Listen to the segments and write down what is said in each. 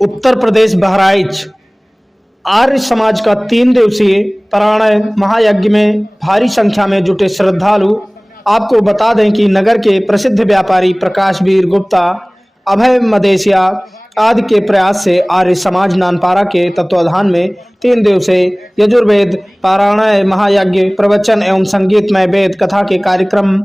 उत्तर प्रदेश बहराइच आर्य समाज का 3 दिवसीय पारायण महायज्ञ में भारी संख्या में जुटे श्रद्धालु। आपको बता दें कि नगर के प्रसिद्ध व्यापारी प्रकाश वीर गुप्ता, अभय मदेशिया आदि के प्रयास से आर्य समाज नानपारा के तत्वाधान में 3 दिवसीय यजुर्वेद पारायण महायज्ञ प्रवचन एवं संगीतमय वेद कथा के कार्यक्रम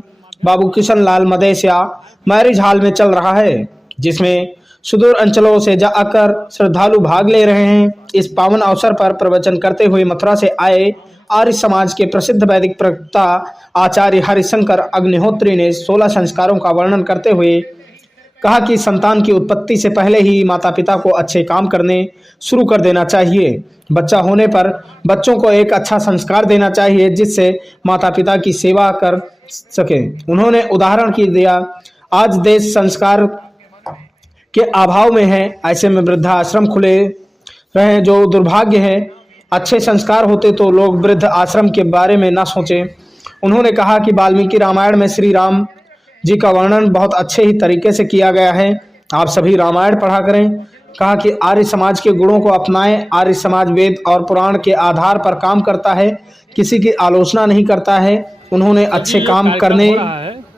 बाबू किशन लाल मदेशिया मैरिज हॉल में चल रहा है, जिसमें सुदूर अंचलों से जाकर श्रद्धालु भाग ले रहे हैं। इस पावन अवसर पर प्रवचन करते हुए मथुरा से आए आर्य समाज के प्रसिद्ध वैदिक प्रवक्ता आचार्य हरिशंकर अग्निहोत्री ने 16 संस्कारों का वर्णन करते हुए कहा कि संतान की उत्पत्ति से पहले ही माता पिता को अच्छे काम करने शुरू कर देना चाहिए। बच्चा होने पर बच्चों को एक अच्छा संस्कार देना चाहिए जिससे माता पिता की सेवा कर सके। उन्होंने उदाहरण की दिया, आज देश संस्कार के अभाव में है, ऐसे में वृद्धाश्रम खुले रहे जो दुर्भाग्य है। अच्छे संस्कार होते तो लोग वृद्ध आश्रम के बारे में ना सोचें। उन्होंने कहा कि वाल्मीकि रामायण में श्री राम जी का वर्णन बहुत अच्छे ही तरीके से किया गया है, आप सभी रामायण पढ़ा करें। कहा कि आर्य समाज के गुणों को अपनाएं। आर्य समाज वेद और पुराण के आधार पर काम करता है, किसी की आलोचना नहीं करता है। उन्होंने अच्छे काम करने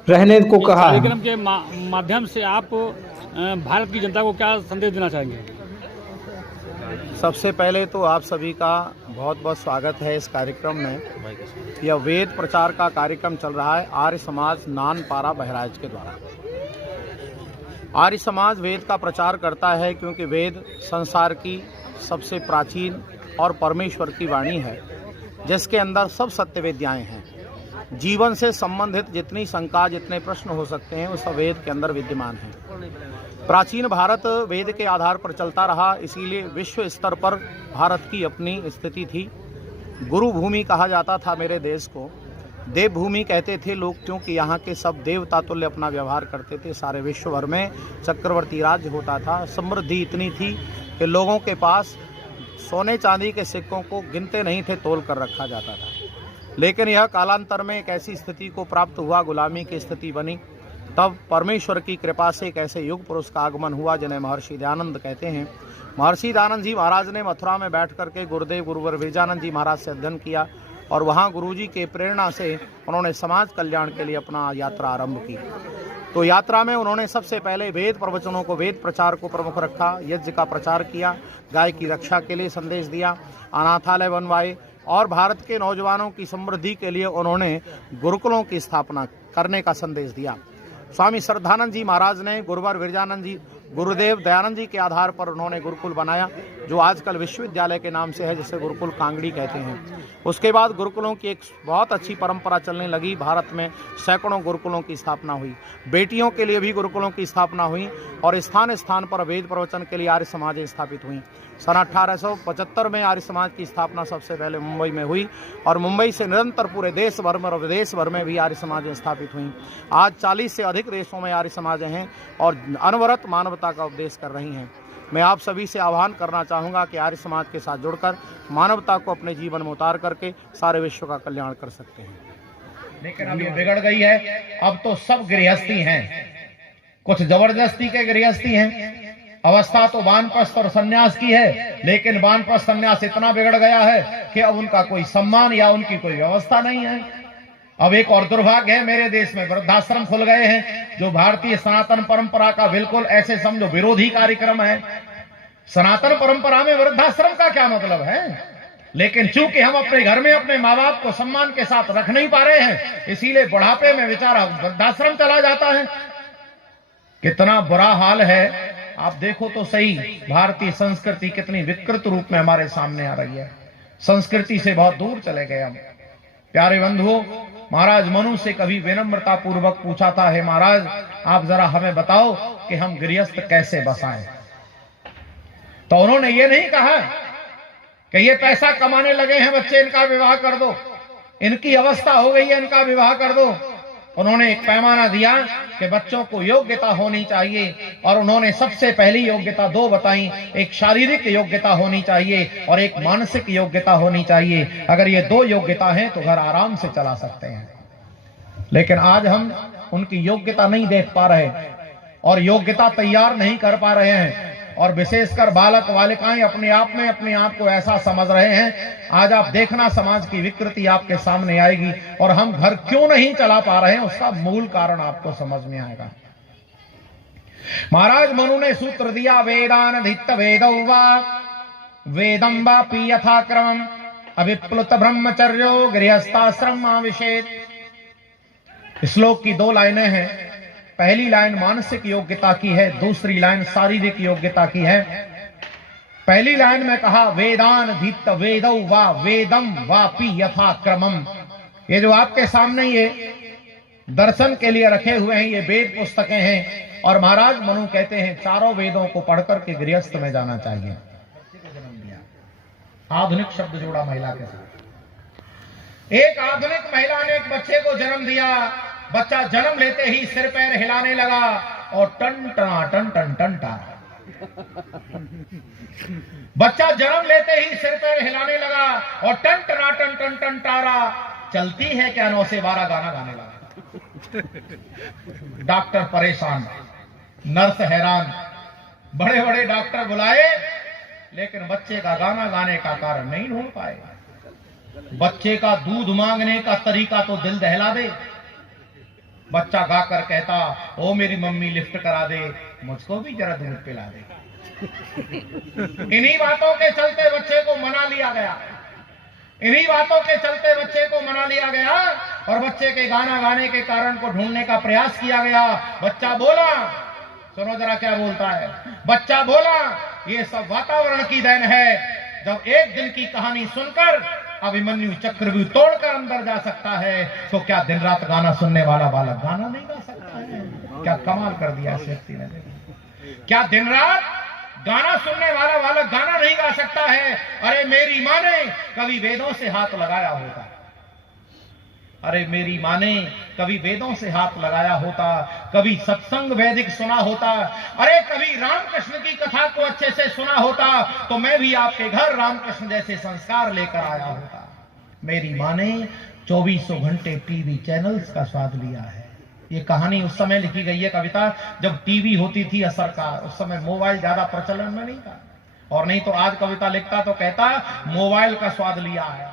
रहने को कहा है। कार्यक्रम के माध्यम से आप भारत की जनता को क्या संदेश देना चाहेंगे? सबसे पहले तो आप सभी का बहुत बहुत स्वागत है इस कार्यक्रम में। यह वेद प्रचार का कार्यक्रम चल रहा है आर्य समाज नानपारा बहराइच के द्वारा। आर्य समाज वेद का प्रचार करता है क्योंकि वेद संसार की सबसे प्राचीन और परमेश्वर की वाणी है, जिसके अंदर सब सत्य विद्याएं हैं। जीवन से संबंधित जितनी शंका, जितने प्रश्न हो सकते हैं, वो सब वेद के अंदर विद्यमान है। प्राचीन भारत वेद के आधार पर चलता रहा, इसीलिए विश्व स्तर पर भारत की अपनी स्थिति थी। गुरु भूमि कहा जाता था मेरे देश को, देवभूमि कहते थे लोग, क्योंकि यहाँ के सब देवता तुल्य अपना व्यवहार करते थे। सारे विश्व भर में चक्रवर्ती राज्य होता था। समृद्धि इतनी थी कि लोगों के पास सोने चांदी के सिक्कों को गिनते नहीं थे, तोल कर रखा जाता था। लेकिन यह कालांतर में एक ऐसी स्थिति को प्राप्त हुआ, गुलामी की स्थिति बनी। तब परमेश्वर की कृपा से एक ऐसे युग पुरुष का आगमन हुआ जिन्हें महर्षि दयानंद कहते हैं। महर्षि दयानंद जी महाराज ने मथुरा में बैठ करके गुरुदेव गुरुवर विरजानंद जी महाराज से अध्ययन किया और वहाँ गुरुजी के प्रेरणा से उन्होंने समाज कल्याण के लिए अपना यात्रा आरंभ की। तो यात्रा में उन्होंने सबसे पहले वेद प्रवचनों को, वेद प्रचार को प्रमुख रखा, यज्ञ का प्रचार किया, गाय की रक्षा के लिए संदेश दिया, अनाथालय बनवाए और भारत के नौजवानों की समृद्धि के लिए उन्होंने गुरुकुलों की स्थापना करने का संदेश दिया। स्वामी श्रद्धानंद जी महाराज ने गुरुवर विरजानंद जी, गुरुदेव दयानंद जी के आधार पर उन्होंने गुरुकुल बनाया, जो आजकल विश्वविद्यालय के नाम से है, जिसे गुरुकुल कांगड़ी कहते हैं। उसके बाद गुरुकुलों की एक बहुत अच्छी परंपरा चलने लगी। भारत में सैकड़ों गुरुकुलों की स्थापना हुई, बेटियों के लिए भी गुरुकुलों की स्थापना हुई और स्थान स्थान पर वेद प्रवचन के लिए आर्य समाजें स्थापित हुई। सन 1875 में आर्य समाज की स्थापना सबसे पहले मुंबई में हुई और मुंबई से निरंतर पूरे देश भर में और विदेश भर में भी आर्य समाजें स्थापित हुई। आज 40 से अधिक देशों में आर्य समाजें हैं और अनवरत मानवता का उपदेश कर रही हैं। मैं आप सभी से आह्वान करना चाहूँगा कि आर्य समाज के साथ जुड़कर मानवता को अपने जीवन में उतार करके सारे विश्व का कल्याण कर सकते हैं। लेकिन अब ये बिगड़ गई है, अब तो सब गृहस्थी हैं, कुछ जबरदस्ती के गृहस्थी हैं। अवस्था तो वानप्रस्थ और सन्यास की है, लेकिन वानप्रस्थ सन्यास इतना बिगड़ गया है कि अब उनका कोई सम्मान या उनकी कोई व्यवस्था नहीं है। अब एक और दुर्भाग्य है, मेरे देश में वृद्धाश्रम खुल गए हैं, जो भारतीय सनातन परंपरा का बिल्कुल ऐसे समझो विरोधी कार्यक्रम है। सनातन परंपरा में वृद्धाश्रम का क्या मतलब है? लेकिन चूंकि हम अपने घर में अपने माँ बाप को सम्मान के साथ रख नहीं पा रहे हैं, इसीलिए बुढ़ापे में बेचारा वृद्धाश्रम चला जाता है। कितना बुरा हाल है। आप देखो तो सही, भारतीय संस्कृति कितनी विकृत रूप में हमारे सामने आ रही है। संस्कृति से बहुत दूर चले गए हम। प्यारे बंधुओं, महाराज मनु से कभी विनम्रता पूर्वक पूछा था, हे महाराज आप जरा हमें बताओ कि हम गृहस्थ कैसे बसाएं। तो उन्होंने ये नहीं कहा कि ये पैसा कमाने लगे हैं बच्चे, इनका विवाह कर दो, इनकी अवस्था हो गई है, इनका विवाह कर दो। उन्होंने एक पैमाना दिया कि बच्चों को योग्यता होनी चाहिए और उन्होंने सबसे पहली योग्यता 2 बताई। एक शारीरिक योग्यता होनी चाहिए और एक मानसिक योग्यता होनी चाहिए। अगर ये 2 योग्यता हैं तो घर आराम से चला सकते हैं। लेकिन आज हम उनकी योग्यता नहीं देख पा रहे। और योग्यता तैयार नहीं कर पा रहे हैं, और विशेषकर बालक बालिकाएं अपने आप को ऐसा समझ रहे हैं। आज आप देखना समाज की विकृति आपके सामने आएगी, और हम घर क्यों नहीं चला पा रहे हैं उसका मूल कारण आपको समझ में आएगा। महाराज मनु ने सूत्र दिया, वेदानधित वेदौ वा वेदम वापि यथाक्रमम अविप्लुत ब्रह्मचर्यो गृहस्थाश्रम आविशेत। श्लोक की 2 लाइनें हैं। पहली लाइन मानसिक योग्यता की है, दूसरी लाइन शारीरिक योग्यता की है। पहली लाइन में कहा वेदानधित वेदौ वा वेदम वापि यथाक्रमम। ये जो आपके सामने ये दर्शन के लिए रखे हुए हैं, ये वेद पुस्तकें हैं, और महाराज मनु कहते हैं चारों वेदों को पढ़कर के गृहस्थ में जाना चाहिए। आधुनिक शब्द जोड़ा महिला के साथ। एक आधुनिक महिला ने एक बच्चे को जन्म दिया। बच्चा जन्म लेते ही सिर पैर हिलाने लगा और टन टना टन टन टन टारा। बच्चा जन्म लेते ही सिर पैर हिलाने लगा और टन टना टन टन टन टारा। चलती है क्या 9 से 12 गाना गाने लगा। डॉक्टर परेशान, नर्स हैरान, बड़े बड़े डॉक्टर बुलाए, लेकिन बच्चे का गाना गाने का कारण नहीं ढूंढ पाए। बच्चे का दूध मांगने का तरीका तो दिल दहला दे। बच्चा गाकर कहता, ओ मेरी मम्मी लिफ्ट करा दे, मुझको भी जरा दूध पिला दे। इन्हीं बातों के चलते बच्चे को मना लिया गया। इन्हीं बातों के चलते बच्चे को मना लिया गया, और बच्चे के गाना गाने के कारण को ढूंढने का प्रयास किया गया। बच्चा बोला, सुनो जरा क्या बोलता है। बच्चा बोला, ये सब वातावरण की देन है। जब एक दिन की कहानी सुनकर अभिमन्यु चक्रव्यूह तोड़कर अंदर जा सकता है, तो क्या दिन रात गाना सुनने वाला बालक गाना नहीं गा सकता है? क्या कमाल कर दिया इस व्यक्ति ने। क्या दिन रात गाना सुनने वाला बालक गाना नहीं गा सकता है? अरे मेरी माँ ने कभी वेदों से हाथ लगाया होता। अरे मेरी माँ ने कभी वेदों से हाथ लगाया होता, कभी सत्संग वैदिक सुना होता, अरे कभी रामकृष्ण की कथा को अच्छे से सुना होता, तो मैं भी आपके घर रामकृष्ण जैसे संस्कार लेकर आया होता। मेरी माँ ने 2400 घंटे टीवी चैनल्स का स्वाद लिया है। ये कहानी उस समय लिखी गई है, कविता, जब टीवी होती थी असरकार। उस समय मोबाइल ज्यादा प्रचलन में नहीं था, और नहीं तो आज कविता लिखता तो कहता मोबाइल का स्वाद लिया है।